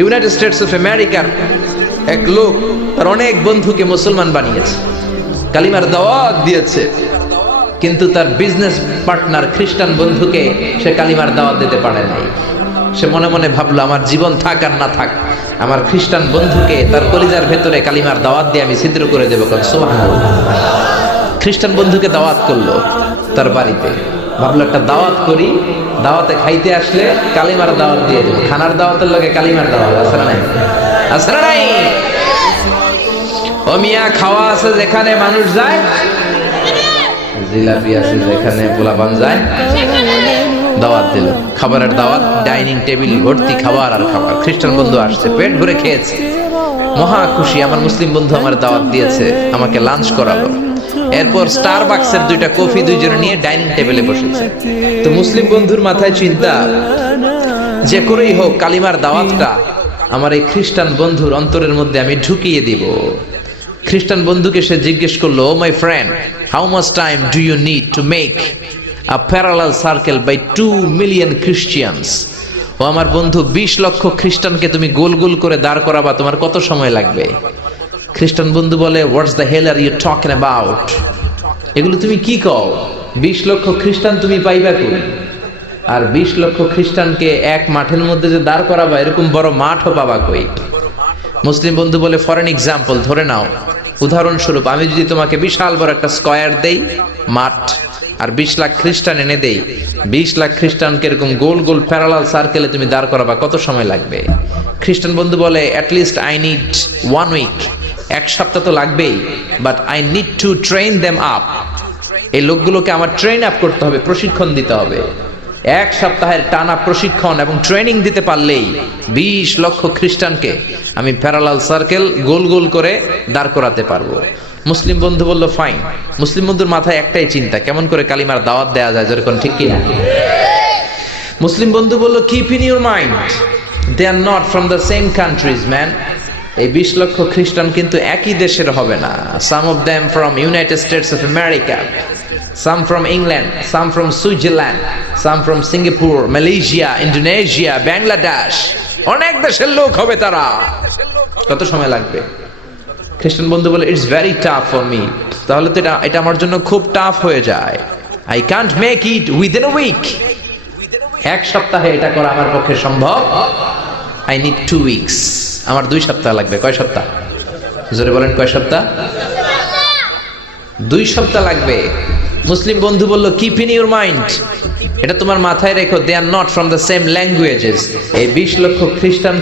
United States of আমেরিকার এক লোক তার অনেক বন্ধুকে মুসলমান বানিয়েছে, কালিমার দাওয়াত দিয়েছে, কিন্তু তার বিজনেস পার্টনার খ্রিস্টান বন্ধুকে সে কালিমার দাওয়াত দিতে পারে নাই। সে মনে মনে ভাবলো, আমার জীবন থাক আর না থাক, আমার খ্রিস্টান বন্ধুকে তার কলিজার ভেতরে কালিমার দাওয়াত দিয়ে আমি ছিদ্র করে দেবো। সুবহানাল্লাহ। খ্রিস্টান বন্ধুকে দাওয়াত করলো তার বাড়িতে, ভাবলো একটা দাওয়াত করি, দাওয়াতে খাইতে আসলে কালিমার দাওয়াত দিয়ে দেবো। খানার দাওয়াতের লগে কালিমার দাওয়াত আছে না নাই? আছে না নাই? ও মিয়া, খাওয়া আছে যেখানে মানুষ যায়, জিলাপি আছে যেখানে পোলাপান যায়, দাওয়াত দিল, খাবারের দাওয়াত, ডাইনিং টেবিল ভর্তি খাবার আর খাবার। খ্রিস্টান বন্ধু আসছে, পেট ভরে খেয়েছে, মহা খুশি, আমার মুসলিম বন্ধু আমার দাওয়াত দিয়েছে, আমাকে লাঞ্চ করালো। এরপর স্টারবাকসের 2টা কফি দুইজনে নিয়ে ডাইনিং টেবিলে বসেছে। তো মুসলিম বন্ধুর মাথায় চিন্তা, যে করেই হোক কালিমার দাওয়াতটা আমার এই খ্রিস্টান বন্ধুর অন্তরের মধ্যে আমি ঢুকিয়ে দিব। খ্রিস্টান বন্ধুকে সে জিজ্ঞেস করলো, oh my friend, how much time do you need to make a parallel circle by 2 million Christians? ও আমার বন্ধু, 20 লক্ষ খ্রিস্টানকে তুমি গোল গোল করে দাঁড় করাবা, তোমার কত সময় লাগবে? খ্রিস্টান বন্ধু বলে, what's the hell are you talking about? এগুলো তুমি কি কও? 20 লক্ষ খ্রিস্টান তুমি পাইবা কই? আর 20 লক্ষ খ্রিস্টানকে এক মাঠের মধ্যে যে দাঁড় করাবা, এরকম বড় মাঠও পাবা কই? মুসলিম বন্ধু বলে, ফর এন এক্সাম্পল, ধরে নাও, উদাহরণস্বরূপ আমি যদি তোমাকে বিশাল বড় একটা স্কয়ার দেই, মাঠ, আর 20 লাখ খ্রিস্টান এনে দেই, 20 লাখ খ্রিস্টানকে এরকম গোল গোল প্যারালাল সার্কেলে তুমি দাঁড় করাবা, কত সময় লাগবে? খ্রিস্টান বন্ধু বলে, অ্যাটলিস্ট আই নিড 1 উইক, 1 সপ্তাহ তো লাগবেই, but I need to train them up. এই লোকগুলোকে আমার ট্রেন আপ করতে হবে, প্রশিক্ষণ দিতে হবে। 1 সপ্তাহের টানা প্রশিক্ষণ এবং ট্রেনিং দিতে পারলেই 20 লক্ষ খ্রিস্টানকে আমি প্যারালাল সার্কেল গোল গোল করে দাঁড় করাতে পারবো। মুসলিম বন্ধু বলল, ফাইন। মুসলিম বন্ধুর মাথায় একটাই চিন্তা, কেমন করে কালিমার দাওয়াত দেয়া যায়, যেরকম, ঠিক কিনা? মুসলিম বন্ধু বলল, keep in your mind, they are not from the same countries man. এই 20 লক্ষ খ্রিস্টান কিন্তু একই দেশের হবে না। Some of them from United States of America, some from England, some from Switzerland, some from Singapore, Malaysia, Indonesia, Bangladesh, অনেক দেশের লোক হবে তারা। কত সময় লাগবে? খ্রিস্টান বন্ধু বলে, it's very tough for me. তাহলে তো এটা আমার জন্য খুব টাফ হয়ে যায়। I can't make it within a week. 1 সপ্তাহে এটা করা আমার পক্ষে সম্ভব। I need 2 weeks. আমার 2 সপ্তাহ লাগবে। কয় সপ্তাহ? জোরে বলেন, কয় সপ্তাহ? 2 সপ্তাহ লাগবে। মুসলিম বন্ধু বলল, কিপ ইন ইউর মাইন্ড, এটা তোমার মাথায় রেখো, they are not from the same languages. এই 20 লক্ষ খ্রিস্টান